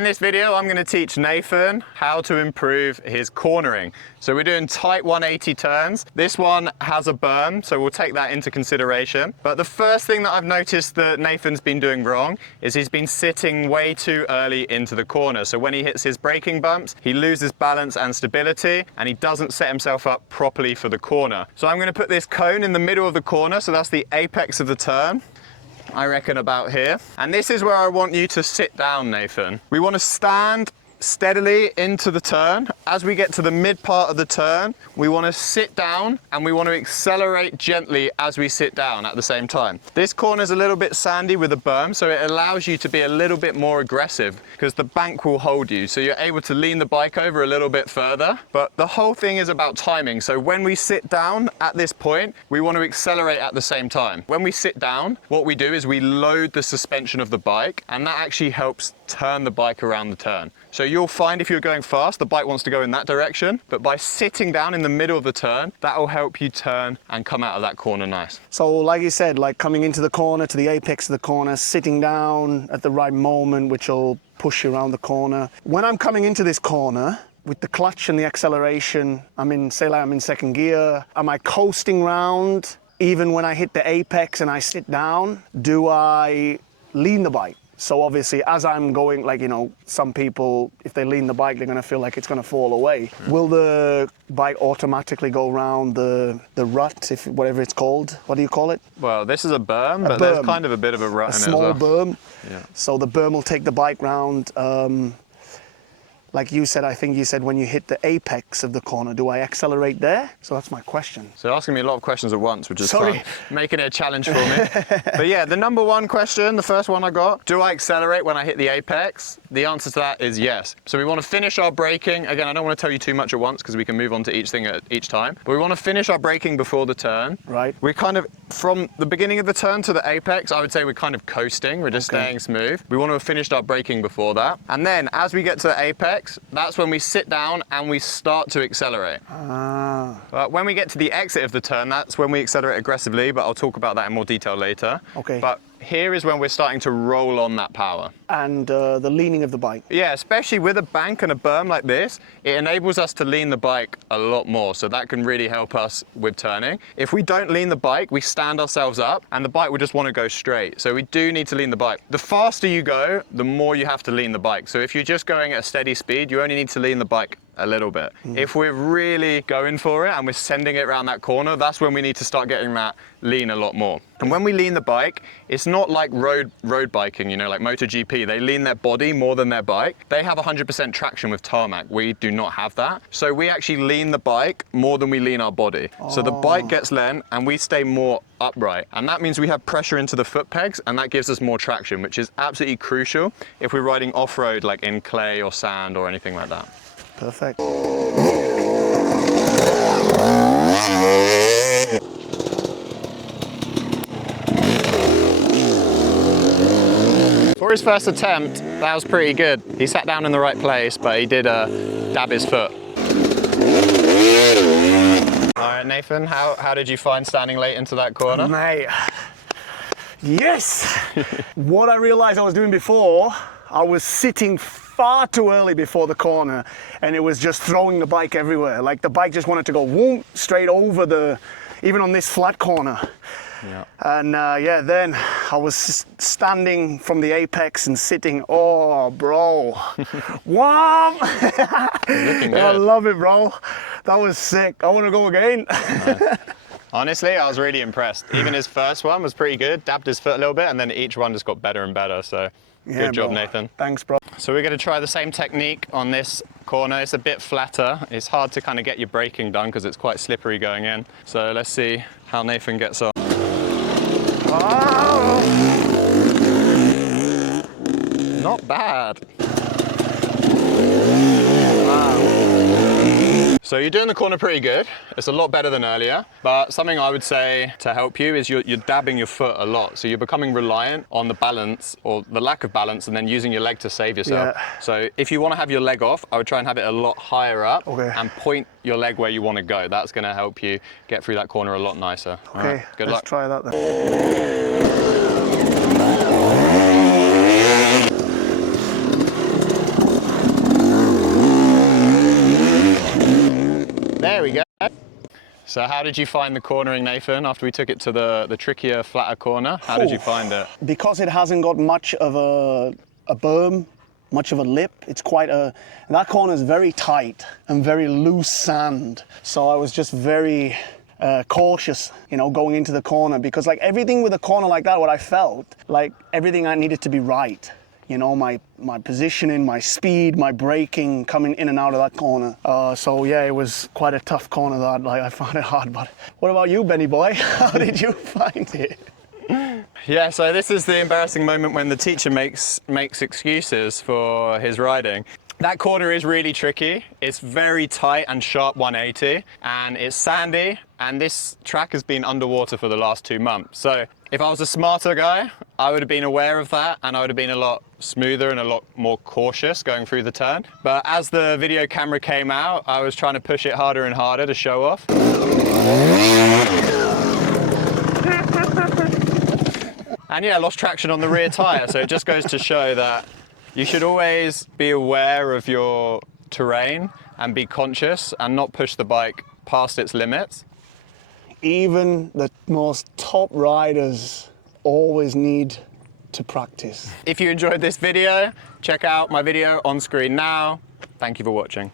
In this video, I'm going to teach Nathan how to improve his cornering. So we're doing tight 180 turns. This one has a berm, so we'll take that into consideration. But the first thing that I've noticed that Nathan's been doing wrong is he's been sitting way too early into the corner. So when he hits his braking bumps, he loses balance and stability, and he doesn't set himself up properly for the corner. So I'm going to put this cone in the middle of the corner, so that's the apex of the turn. I reckon about here. And this is where I want you to sit down, Nathan. We want to stand steadily into the turn. As we get to the mid part of the turn, we want to sit down and we want to accelerate gently as we sit down at the same time. This corner is a little bit sandy with a berm, so it allows you to be a little bit more aggressive because the bank will hold you. So you're able to lean the bike over a little bit further, but the whole thing is about timing. So when we sit down at this point, we want to accelerate at the same time. When we sit down, what we do is we load the suspension of the bike, and that actually helps turn the bike around the turn. So you'll find if you're going fast, the bike wants to go in that direction, but by sitting down in the middle of the turn, that will help you turn and come out of that corner nice. So like you said, like coming into the corner, to the apex of the corner, sitting down at the right moment, which will push you around the corner. When I'm coming into this corner, with the clutch and the acceleration, I'm in second gear, am I coasting round even when I hit the apex and I sit down? Do I lean the bike? So obviously, as I'm going, like, you know, some people, if they lean the bike, they're going to feel like it's going to fall away. Will the bike automatically go around the rut, if whatever it's called? What do you call it? Well, this is a berm, but there's kind of a bit of a rut in it as well. A small berm. Yeah. So the berm will take the bike round. Like you said, I think you said when you hit the apex of the corner, do I accelerate there? So that's my question. So asking me a lot of questions at once, which is fun, making it a challenge for me. But yeah, the number one question, the first one I got, do I accelerate when I hit the apex? The answer to that is yes. So we want to finish our braking. Again, I don't want to tell you too much at once because we can move on to each thing at each time. But we want to finish our braking before the turn. Right. We're kind of, from the beginning of the turn to the apex, I would say we're kind of coasting. We're just staying smooth. We want to have finished our braking before that. And then as we get to the apex, that's when we sit down and we start to accelerate. But when we get to the exit of the turn, that's when we accelerate aggressively, but I'll talk about that in more detail later. Okay. But here is when we're starting to roll on that power. And the leaning of the bike. Yeah, especially with a bank and a berm like this, it enables us to lean the bike a lot more. So that can really help us with turning. If we don't lean the bike, we stand ourselves up and the bike will just want to go straight. So we do need to lean the bike. The faster you go, the more you have to lean the bike. So if you're just going at a steady speed, you only need to lean the bike a little bit. If we're really going for it and we're sending it around that corner, that's when we need to start getting that lean a lot more. And when we lean the bike, it's not like road biking, you know, like MotoGP. They lean their body more than their bike. They have 100% traction with tarmac. We do not have that. So we actually lean the bike more than we lean our body. So the bike gets lean and we stay more upright. And that means we have pressure into the foot pegs and that gives us more traction, which is absolutely crucial if we're riding off-road, like in clay or sand or anything like that. Perfect. For his first attempt, that was pretty good. He sat down in the right place, but he did dab his foot. All right, Nathan, how did you find standing late into that corner? Mate, yes! What I realized I was doing before, I was sitting far too early before the corner and it was just throwing the bike everywhere. Like the bike just wanted to go whoom, straight over even on this flat corner. Yeah. And then I was standing from the apex and sitting, oh bro, wow! Looking good. I love it, bro. That was sick. I want to go again. Honestly, I was really impressed. Even his first one was pretty good, dabbed his foot a little bit, and then each one just got better and better, so good job, bro. Nathan. Thanks, bro. So we're going to try the same technique on this corner. It's a bit flatter. It's hard to kind of get your braking done because it's quite slippery going in. So let's see how Nathan gets on. Oh. Not bad. So you're doing the corner pretty good. It's a lot better than earlier, but something I would say to help you is you're dabbing your foot a lot. So you're becoming reliant on the balance or the lack of balance and then using your leg to save yourself. Yeah. So if you want to have your leg off, I would try and have it a lot higher up and point your leg where you want to go. That's going to help you get through that corner a lot nicer. Okay, right, good let's luck. try that then. So how did you find the cornering, Nathan, after we took it to the trickier, flatter corner? How did you find it? Because it hasn't got much of a berm, much of a lip, it's quite that corner is very tight and very loose sand. So I was just very cautious, you know, going into the corner, because like everything with a corner like that, what I felt, like everything I needed to be right. You know, my positioning, my speed, my braking, coming in and out of that corner. So yeah, it was quite a tough corner that I found it hard. But what about you, Benny boy? How did you find it? Yeah, so this is the embarrassing moment when the teacher makes excuses for his riding. That corner is really tricky. It's very tight and sharp 180, and it's sandy, and this track has been underwater for the last 2 months. So if I was a smarter guy, I would have been aware of that, and I would have been a lot smoother and a lot more cautious going through the turn. But as the video camera came out, I was trying to push it harder and harder to show off. And yeah, lost traction on the rear tyre, so it just goes to show that you should always be aware of your terrain and be conscious and not push the bike past its limits. Even the most top riders always need to practice. If you enjoyed this video, check out my video on screen now. Thank you for watching.